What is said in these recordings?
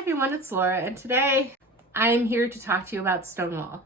everyone, it's Laura, and today I'm here to talk to you about Stonewall.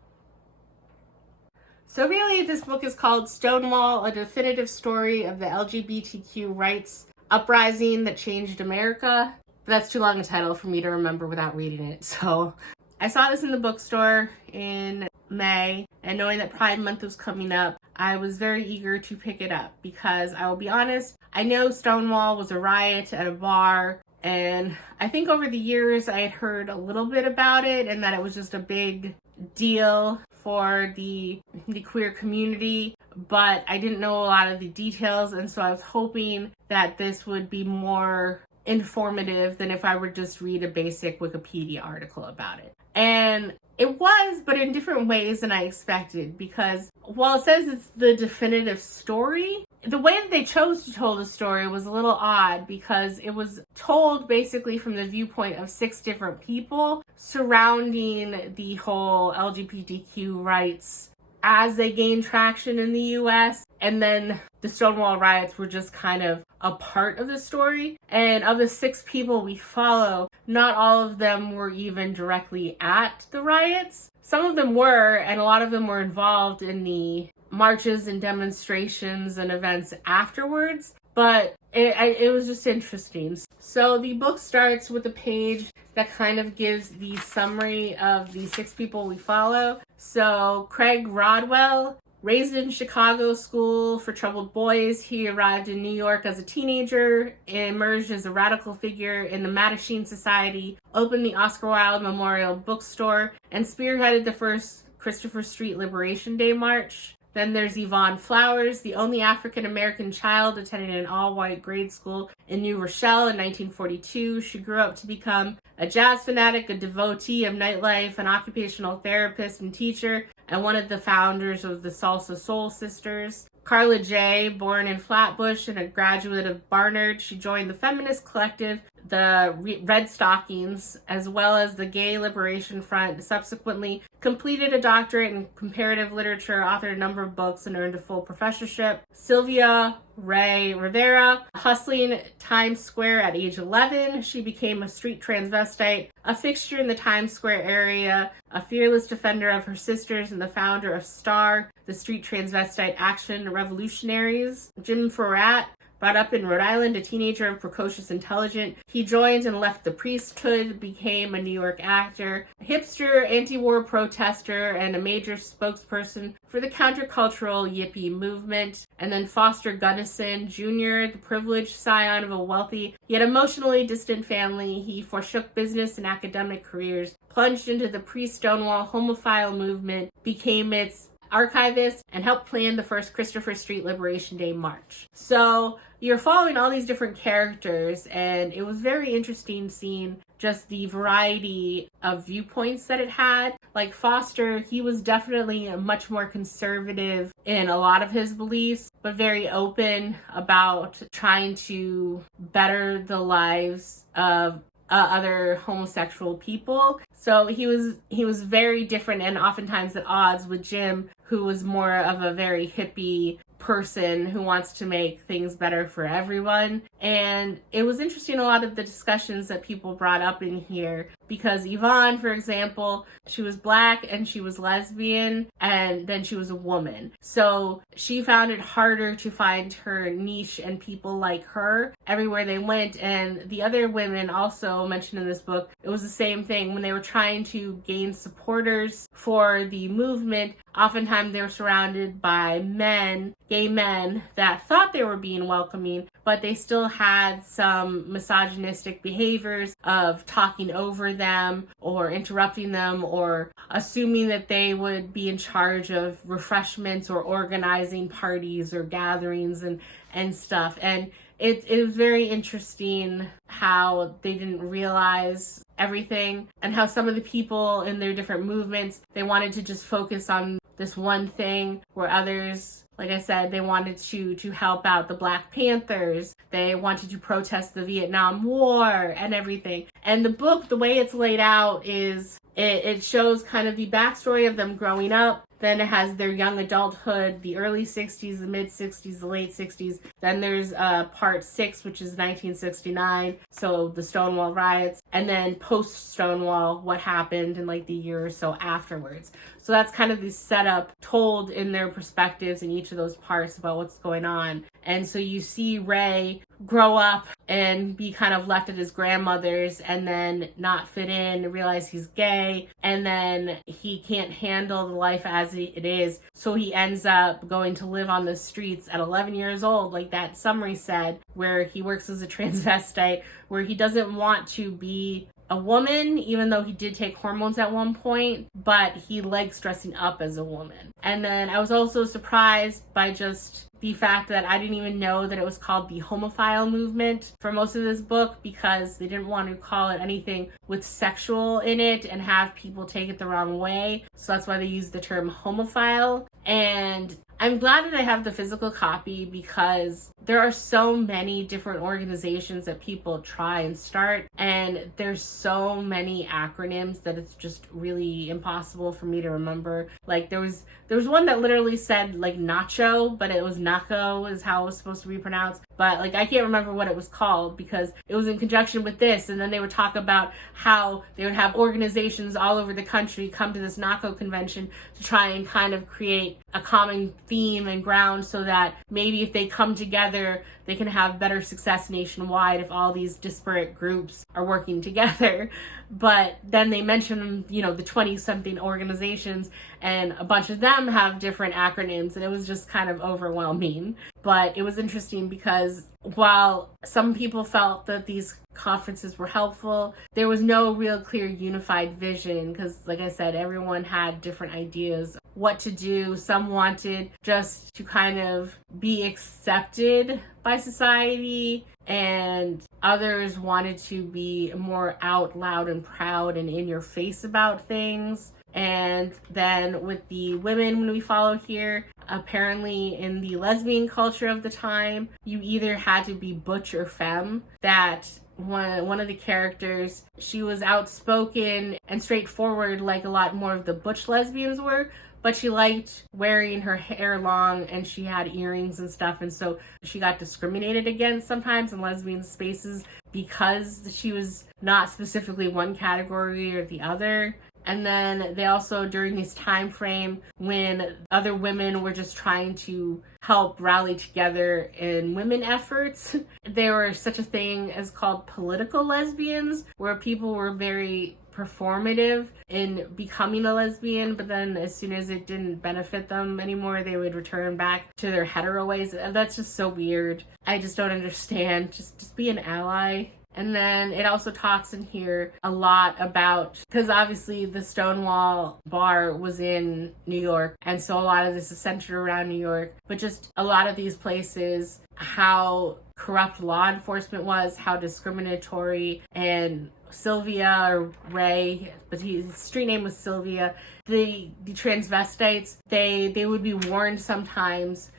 So really, this book is called Stonewall, a definitive story of the LGBTQ Rights Uprising that changed America. But that's too long a title for me to remember without reading it. So I saw this in the bookstore in May, and knowing that Pride Month was coming up, I was very eager to pick it up because I will be honest, I know Stonewall was a riot at a bar. And I think over the years I had heard a little bit about it and that it was just a big deal for the queer community, but I didn't know a lot of the details, and so I was hoping that this would be more informative than if I were just read a basic Wikipedia article about it. And it was, but in different ways than I expected, because while it says it's the definitive story, the way that they chose to tell the story was a little odd because it was told basically from the viewpoint of 6 different people surrounding the whole LGBTQ rights as they gained traction in the US. And then the Stonewall riots were just kind of a part of the story. And of the 6 people we follow, not all of them were even directly at the riots. Some of them were, and a lot of them were involved in the marches and demonstrations and events afterwards. But it was just interesting. So the book starts with a page that kind of gives the summary of the 6 people we follow. So Craig Rodwell, raised in Chicago School for Troubled Boys, he arrived in New York as a teenager, emerged as a radical figure in the Mattachine Society, opened the Oscar Wilde Memorial Bookstore, and spearheaded the first Christopher Street Liberation Day March. Then there's Yvonne Flowers, the only African-American child attending an all-white grade school in New Rochelle in 1942. She grew up to become a jazz fanatic, a devotee of nightlife, an occupational therapist and teacher, and one of the founders of the Salsa Soul Sisters. Carla J., born in Flatbush and a graduate of Barnard, she joined the feminist collective, the Red Stockings, as well as the Gay Liberation Front, subsequently completed a doctorate in comparative literature, authored a number of books, and earned a full professorship. Sylvia Ray Rivera, hustling Times Square at age 11, she became a street transvestite, a fixture in the Times Square area, a fearless defender of her sisters, and the founder of STAR, the Street Transvestite Action Revolutionaries. Jim Farrat, brought up in Rhode Island, a teenager of precocious intelligence, he joined and left the priesthood, became a New York actor, a hipster, anti-war protester, and a major spokesperson for the countercultural yippie movement. And then Foster Gunnison Jr., the privileged scion of a wealthy yet emotionally distant family, he forsook business and academic careers, plunged into the pre-Stonewall homophile movement, became its archivist, and helped plan the first Christopher Street Liberation Day March. So you're following all these different characters, and it was very interesting seeing just the variety of viewpoints that it had. Like Foster, he was definitely much more conservative in a lot of his beliefs, but very open about trying to better the lives of other homosexual people. So he was very different and oftentimes at odds with Jim, who was more of a very hippie person who wants to make things better for everyone. And it was interesting, a lot of the discussions that people brought up in here, because Yvonne, for example, she was Black and she was lesbian, and then she was a woman. So she found it harder to find her niche and people like her everywhere they went. And the other women also mentioned in this book, it was the same thing when they were trying to gain supporters for the movement. Oftentimes they were surrounded by men, gay men, that thought they were being welcoming, but they still had some misogynistic behaviors of talking over them or interrupting them or assuming that they would be in charge of refreshments or organizing parties or gatherings and stuff. And it was very interesting how they didn't realize everything, and how some of the people in their different movements, they wanted to just focus on this one thing, where others, like I said, they wanted to help out the Black Panthers. They wanted to protest the Vietnam War and everything. And the book, the way it's laid out is it shows kind of the backstory of them growing up, Then it has their young adulthood, the early 60s, the mid 60s, the late 60s. Then there's part 6, which is 1969, so the Stonewall riots. And then post Stonewall, what happened in like the year or so afterwards. So that's kind of the setup told in their perspectives in each of those parts about what's going on. And so you see Ray grow up and be kind of left at his grandmother's and then not fit in, realize he's gay, and then he can't handle the life as it is. So he ends up going to live on the streets at 11 years old, like that summary said, where he works as a transvestite, where he doesn't want to be a woman, even though he did take hormones at one point, but he likes dressing up as a woman. And then I was also surprised by just the fact that I didn't even know that it was called the homophile movement for most of this book, because they didn't want to call it anything with sexual in it and have people take it the wrong way. So that's why they use the term homophile. And I'm glad that I have the physical copy, because there are so many different organizations that people try and start, and there's so many acronyms that it's just really impossible for me to remember. Like there was one that literally said like nacho, but it was naco is how it was supposed to be pronounced. But like I can't remember what it was called because it was in conjunction with this, and then they would talk about how they would have organizations all over the country come to this NACO convention to try and kind of create a common theme and ground, so that maybe if they come together, they can have better success nationwide if all these disparate groups are working together. But then they mentioned, the 20-something organizations, and a bunch of them have different acronyms, and it was just kind of overwhelming. But it was interesting because while some people felt that these conferences were helpful, there was no real clear unified vision, because like I said, everyone had different ideas what to do. Some wanted just to kind of be accepted by society, and others wanted to be more out loud and proud and in your face about things. And then with the women, when we follow here, apparently in the lesbian culture of the time, you either had to be butch or femme. That one of the characters, she was outspoken and straightforward like a lot more of the butch lesbians were, but she liked wearing her hair long and she had earrings and stuff, and so she got discriminated against sometimes in lesbian spaces because she was not specifically one category or the other. And then they also, during this time frame when other women were just trying to help rally together in women efforts, there was such a thing as called political lesbians, where people were very performative in becoming a lesbian, but then as soon as it didn't benefit them anymore, they would return back to their hetero ways. That's just so weird. I just don't understand. Just be an ally. And then it also talks in here a lot about, because obviously the Stonewall bar was in New York, and so a lot of this is centered around New York, but just a lot of these places, how corrupt law enforcement was, how discriminatory. And Sylvia, or Ray, but his street name was Sylvia, the transvestites, they would be warned sometimes,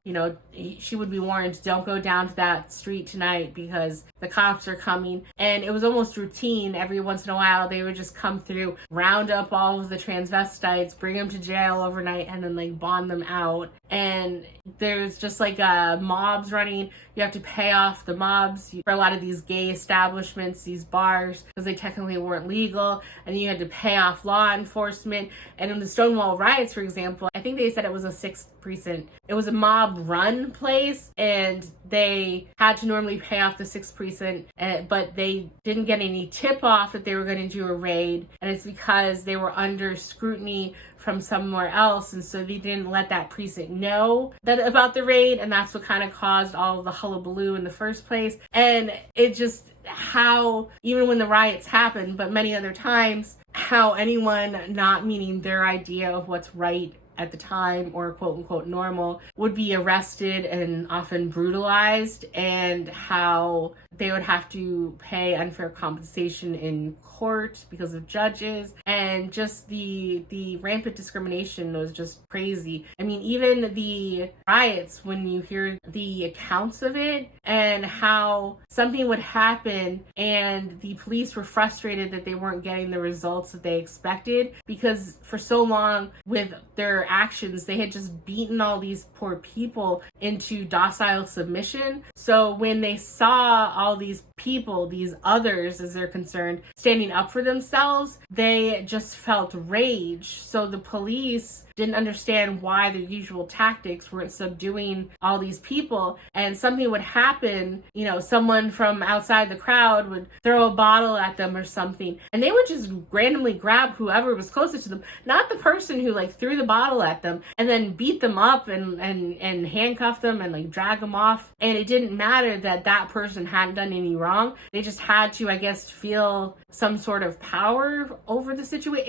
she would be warned, don't go down to that street tonight because the cops are coming. And it was almost routine. Every once in a while, they would just come through, round up all of the transvestites, bring them to jail overnight, and then like bond them out. And there's just like mobs running. You have to pay off the mobs for a lot of these gay establishments, these bars, because they technically weren't legal. And you had to pay off law enforcement. And in the Stonewall riots, for example, I think they said it was a 6th precinct. It was a mob run place, and they had to normally pay off the 6th precinct, but they didn't get any tip off that they were going to do a raid. And it's because they were under scrutiny from somewhere else, and so they didn't let that precinct know about the raid, and that's what kind of caused all of the hullabaloo in the first place. And it just, how even when the riots happened, but many other times, how anyone not meeting their idea of what's right at the time, or quote unquote normal, would be arrested and often brutalized, and how they would have to pay unfair compensation in court because of judges. And just the rampant discrimination was just crazy. I mean, even the riots, when you hear the accounts of it and how something would happen and the police were frustrated that they weren't getting the results that they expected, because for so long with their their actions. They had just beaten all these poor people into docile submission. So when they saw all these people, these others as they're concerned, standing up for themselves, they just felt rage. So the police didn't understand why their usual tactics weren't subduing all these people, and something would happen, you know, someone from outside the crowd would throw a bottle at them or something, and they would just randomly grab whoever was closest to them, not the person who like threw the bottle at them, and then beat them up and handcuff them and like drag them off. And it didn't matter that that person hadn't done any wrong. They just had to, I guess, feel some sort of power over the situation.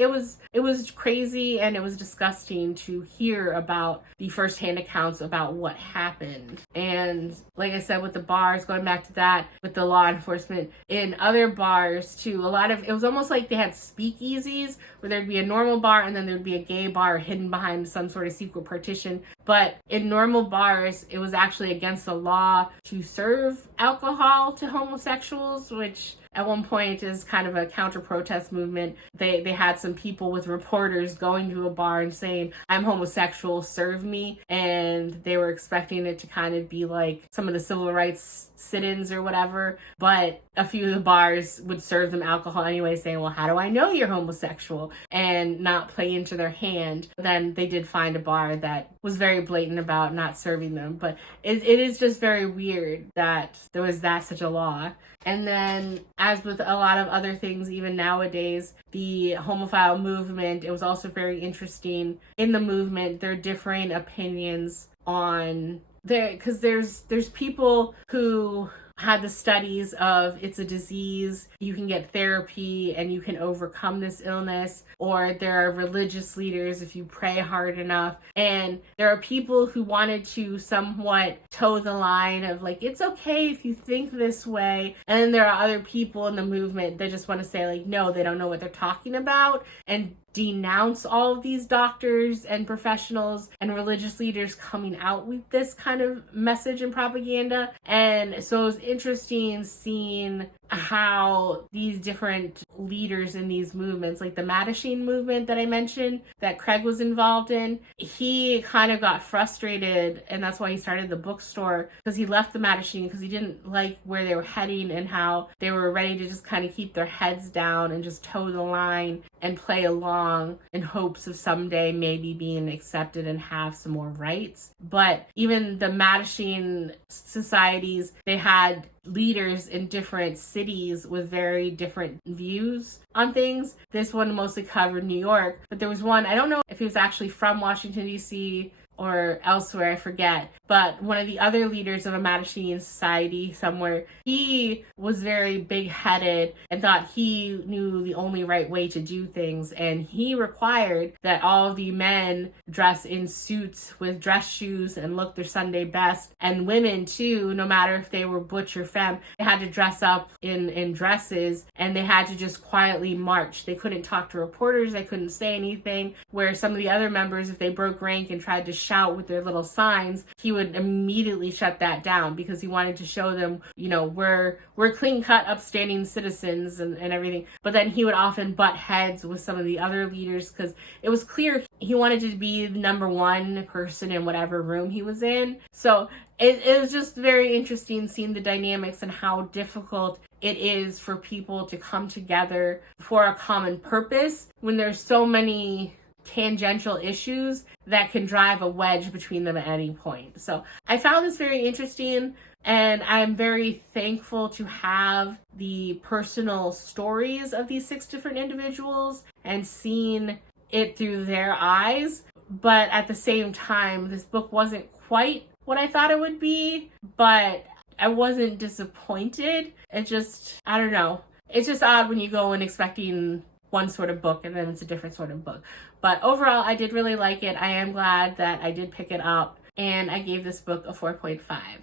It was crazy, and it was disgusting to hear about the firsthand accounts about what happened. And like I said, with the bars, going back to that, with the law enforcement, in other bars too, it was almost like they had speakeasies where there'd be a normal bar and then there'd be a gay bar hidden behind some sort of secret partition. But in normal bars, it was actually against the law to serve alcohol to homosexuals, which at one point is kind of a counter-protest movement. They had some people with reporters going to a bar and saying, "I'm homosexual, serve me." And they were expecting it to kind of be like some of the civil rights sit-ins or whatever. But a few of the bars would serve them alcohol anyway, saying, "Well, how do I know you're homosexual?" And not play into their hand. Then they did find a bar that was very blatant about not serving them. But it is just very weird that there was such a law. And then, as with a lot of other things, even nowadays, the homophile movement, it was also very interesting. In the movement, there are differing opinions on there, because there's people who had the studies of it's a disease, you can get therapy and you can overcome this illness, or there are religious leaders if you pray hard enough. And there are people who wanted to somewhat toe the line of like, it's okay if you think this way. And then there are other people in the movement that just want to say like, no, they don't know what they're talking about, and denounce all of these doctors and professionals and religious leaders coming out with this kind of message and propaganda. And so it was interesting seeing how these different leaders in these movements, like the Mattachine movement that I mentioned that Craig was involved in, he kind of got frustrated, and that's why he started the bookstore, because he left the Mattachine because he didn't like where they were heading and how they were ready to just kind of keep their heads down and just toe the line and play along in hopes of someday maybe being accepted and have some more rights. But even the Mattachine societies, they had leaders in different cities with very different views on things. This one mostly covered New York, but there was one, I don't know if he was actually from Washington, D.C. or elsewhere, I forget, but one of the other leaders of a Mattachine society somewhere, he was very big-headed and thought he knew the only right way to do things, and he required that all of the men dress in suits with dress shoes and look their Sunday best, and women too, no matter if they were butch or femme, they had to dress up in dresses, and they had to just quietly march. They couldn't talk to reporters, they couldn't say anything, where some of the other members, if they broke rank and tried to shout with their little signs, he would immediately shut that down because he wanted to show them, you know, we're clean-cut, upstanding citizens and everything. But then he would often butt heads with some of the other leaders because it was clear he wanted to be the number one person in whatever room he was in. So it was just very interesting seeing the dynamics and how difficult it is for people to come together for a common purpose when there's so many tangential issues that can drive a wedge between them at any point. So I found this very interesting, and I'm very thankful to have the personal stories of these 6 different individuals and seeing it through their eyes. But at the same time, this book wasn't quite what I thought it would be, but I wasn't disappointed. It just, I don't know. It's just odd when you go in expecting one sort of book and then it's a different sort of book. But overall, I did really like it. I am glad that I did pick it up, and I gave this book a 4.5.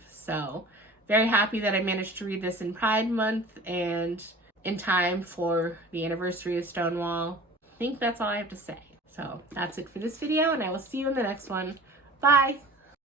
So very happy that I managed to read this in Pride Month and in time for the anniversary of Stonewall. I think that's all I have to say. So that's it for this video, and I will see you in the next one. Bye!